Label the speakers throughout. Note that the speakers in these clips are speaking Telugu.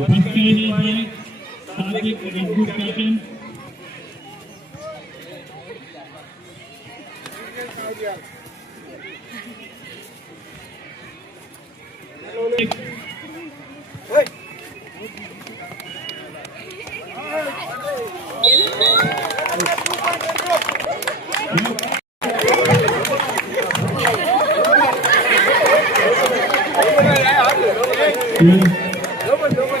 Speaker 1: Bapak Kapten, Bapak Kapten, Bapak Kapten, Ừ. Đúng rồi,
Speaker 2: đúng rồi.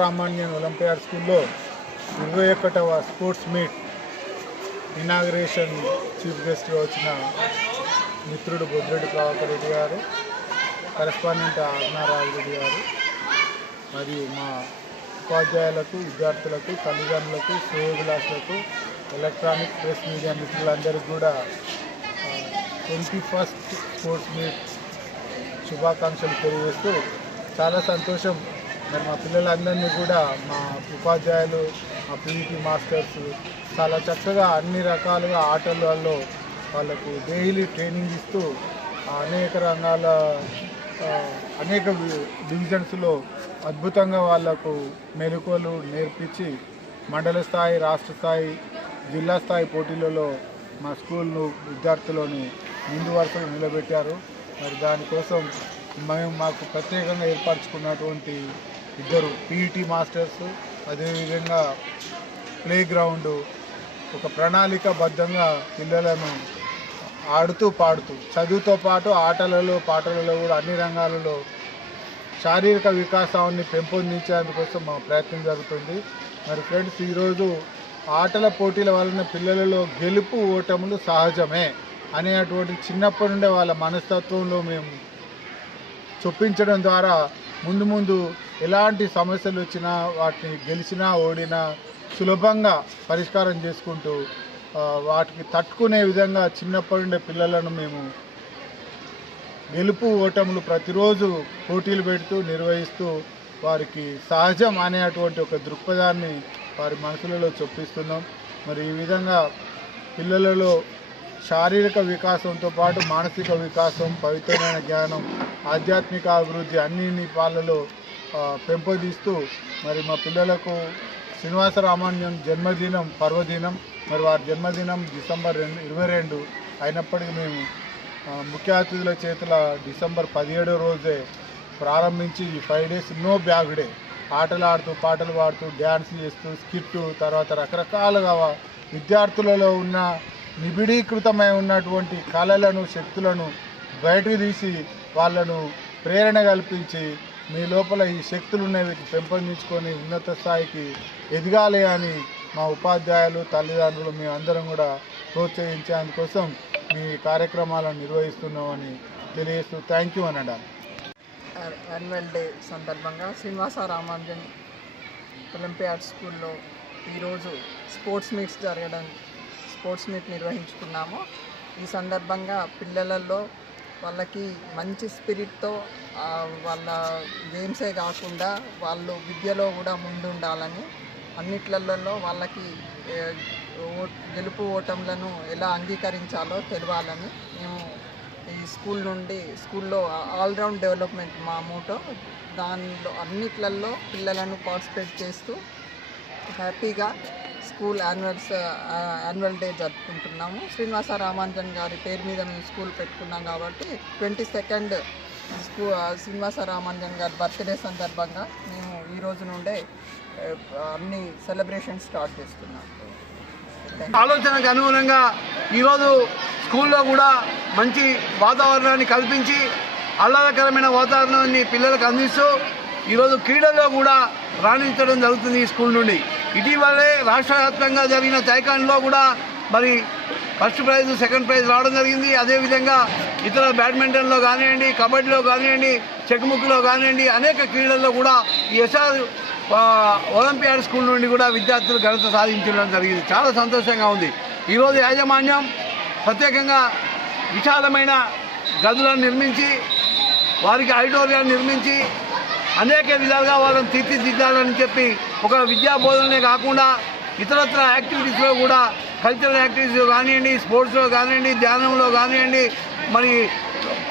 Speaker 2: Ramanujan olympiad స్కూల్లో ఇరవై ఒకటవ స్పోర్ట్స్ మీట్ ఇనాగ్రేషన్ చీఫ్ గెస్ట్గా వచ్చిన మిత్రుడు బొద్రెడ్డి ప్రభాకర్ రెడ్డి గారు కరెస్పాండెంట్ అరుణారావు రెడ్డి గారు మరియు మా ఉపాధ్యాయులకు విద్యార్థులకు తల్లిదండ్రులకు శ్రేయోభిలాషులకు ఎలక్ట్రానిక్ ప్రెస్ మీడియా మిత్రులందరికీ కూడా ట్వంటీ ఫస్ట్ స్పోర్ట్స్ మీట్ శుభాకాంక్షలు తెలియజేస్తూ చాలా సంతోషం మరి మా పిల్లలందరినీ కూడా మా ఉపాధ్యాయులు మా పీఈటీ మాస్టర్స్ చాలా చక్కగా అన్ని రకాలుగా ఆటలలో వాళ్ళకు డైలీ ట్రైనింగ్ ఇస్తూ అనేక రంగాల అనేక డివిజన్స్లో అద్భుతంగా వాళ్ళకు మెలకువలు నేర్పించి మండల స్థాయి రాష్ట్ర స్థాయి జిల్లా స్థాయి పోటీలలో మా స్కూల్ను విద్యార్థులను ముందు వరుసలో నిలబెట్టారు. మరి దానికోసం మేము మాకు ప్రత్యేకంగా ఏర్పరచుకున్నటువంటి ఇద్దరు పీఈటీ మాస్టర్స్ అదేవిధంగా ప్లే గ్రౌండ్ ఒక ప్రణాళికబద్ధంగా పిల్లలను ఆడుతూ పాడుతూ చదువుతో పాటు ఆటలలో పాటలలో కూడా అన్ని రంగాలలో శారీరక వికాసాన్ని పెంపొందించేందుకోసం మా ప్రయత్నం జరుగుతుంది. మరి ఫ్రెండ్స్ ఈరోజు ఆటల పోటీల వలన పిల్లలలో గెలుపు ఓటములు సహజమే అనేటువంటి చిన్నప్పటి నుండే వాళ్ళ మనస్తత్వంలో మేము చొప్పించడం ద్వారా ముందు ముందు ఎలాంటి సమస్యలు వచ్చినా వాటిని గెలిచినా ఓడినా సులభంగా పరిష్కారం చేసుకుంటూ వాటికి తట్టుకునే విధంగా చిన్నప్పటి నుండి పిల్లలను మేము గెలుపు ఓటములు ప్రతిరోజు పోటీలు పెడుతూ నిర్వహిస్తూ వారికి సహజం అనేటువంటి ఒక దృక్పథాన్ని వారి మనసులలో చొప్పిస్తున్నాం. మరి ఈ విధంగా పిల్లలలో శారీరక వికాసంతో పాటు మానసిక వికాసం పవిత్రమైన జ్ఞానం ఆధ్యాత్మిక అభివృద్ధి అన్ని పాలలో పెంపొందిస్తూ మరి మా పిల్లలకు శ్రీనివాస రామాన్యం జన్మదినం పర్వదినం మరి వారి జన్మదినం డిసెంబర్ రెండు ఇరవై రెండు అయినప్పటికీ మేము ముఖ్య అతిథుల చేతుల డిసెంబర్ పదిహేడో రోజే ప్రారంభించి ఈ five days no bag day. ఆటలు ఆడుతూ పాటలు పాడుతూ డ్యాన్స్ చేస్తూ స్కిట్ తర్వాత రకరకాలుగా విద్యార్థులలో ఉన్న నిబిడీకృతమై ఉన్నటువంటి కళలను శక్తులను బయటకు తీసి వాళ్ళను ప్రేరణ కల్పించి మీ లోపల ఈ శక్తులు ఉన్నాయి వీటిని పెంపొందించుకొని ఉన్నత స్థాయికి ఎదగాలి అని మా ఉపాధ్యాయులు తల్లిదండ్రులు మేమందరం కూడా ప్రోత్సహించేందుకోసం మీ కార్యక్రమాలను నిర్వహిస్తున్నామని తెలియజేస్తూ థ్యాంక్ యూ అనడా.
Speaker 3: యాన్యువల్ డే సందర్భంగా శ్రీనివాస రామానుజన్ ఒలింపియాడ్ స్కూల్లో ఈరోజు స్పోర్ట్స్ మీట్స్ జరగడం స్పోర్ట్స్ మీట్ నిర్వహించుకున్నాము. ఈ సందర్భంగా పిల్లలలో వాళ్ళకి మంచి స్పిరిట్తో వాళ్ళ గేమ్సే కాకుండా వాళ్ళు విద్యలో కూడా ముందుండాలని అన్నిట్లలో వాళ్ళకి ఓ- గెలుపు ఓటములను ఎలా అంగీకరించాలో తెలవాలని మేము ఈ స్కూల్ నుండి స్కూల్లో ఆల్రౌండ్ డెవలప్మెంట్ మా మోటో దానిలో అన్నిట్లలో పిల్లలను పార్టిసిపేట్ చేస్తూ హ్యాపీగా స్కూల్ యాన్యువల్స్ యాన్యువల్ డే జరుపుకుంటున్నాము. శ్రీనివాస రామానుజన్ గారి పేరు మీద మేము స్కూల్ పెట్టుకున్నాం కాబట్టి ట్వంటీ సెకండ్ స్కూ శ్రీనివాస రామానుజన్ గారి బర్త్డే సందర్భంగా మేము ఈ రోజు నుండే అన్ని సెలబ్రేషన్ స్టార్ట్ చేస్తున్నాం.
Speaker 4: ఆలోచనకు అనుగుణంగా ఈరోజు స్కూల్లో కూడా మంచి వాతావరణాన్ని కల్పించి ఆహ్లాదకరమైన వాతావరణాన్ని పిల్లలకు అందిస్తూ ఈరోజు క్రీడల్లో కూడా రాణించడం జరుగుతుంది ఈ స్కూల్ నుండి. ఇటీవలే రాష్ట్ర వ్యాప్తంగా జరిగిన తైకాండ్లో కూడా మరి ఫస్ట్ ప్రైజ్ సెకండ్ ప్రైజ్ రావడం జరిగింది. అదేవిధంగా ఇతర బ్యాడ్మింటన్లో కానివ్వండి కబడ్డీలో కానివ్వండి చెక్ముక్లో కానివ్వండి అనేక క్రీడల్లో కూడా ఈ ఎస్ఆర్ ఒలింపియాడ్ స్కూల్ నుండి కూడా విద్యార్థులు ఘనత సాధించడం జరిగింది. చాలా సంతోషంగా ఉంది. ఈరోజు యాజమాన్యం ప్రత్యేకంగా విశాలమైన గదులను నిర్మించి వారికి ఆడిటోరియాన్ని నిర్మించి అనేక విధాలుగా వాళ్ళని తీర్చిదిద్దాలని చెప్పి ఒక విద్యా బోధననే కాకుండా ఇతరత్ర యాక్టివిటీస్లో కూడా కల్చరల్ యాక్టివిటీస్లో కానివ్వండి స్పోర్ట్స్లో కానివ్వండి ధ్యానంలో కానివ్వండి మరి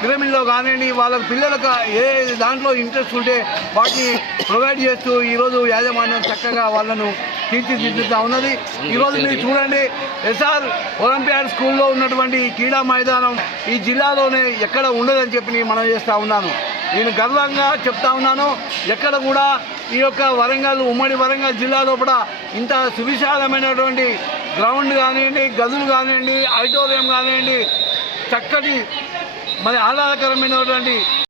Speaker 4: పిరమిడ్లో కానివ్వండి వాళ్ళ పిల్లలకు ఏ దాంట్లో ఇంట్రెస్ట్ ఉంటే వాటిని ప్రొవైడ్ చేస్తూ ఈరోజు యాజమాన్యం చక్కగా వాళ్ళను తీర్చిదిద్దుతా ఉన్నది. ఈరోజు మీరు చూడండి ఎస్ఆర్ ఒలింపియాడ్ స్కూల్లో ఉన్నటువంటి క్రీడా మైదానం ఈ జిల్లాలోనే ఎక్కడ ఉండదని చెప్పి నేను మనం చేస్తూ ఉన్నాను. నేను గర్వంగా చెప్తా ఉన్నాను. ఎక్కడ కూడా ఈ యొక్క వరంగల్ ఉమ్మడి వరంగల్ జిల్లా లోపల ఇంత సువిశాలమైనటువంటి గ్రౌండ్ కానివ్వండి గదులు కానివ్వండి ఆడిటోరియం కానివ్వండి చక్కటి మరి ఆహ్లాదకరమైనటువంటి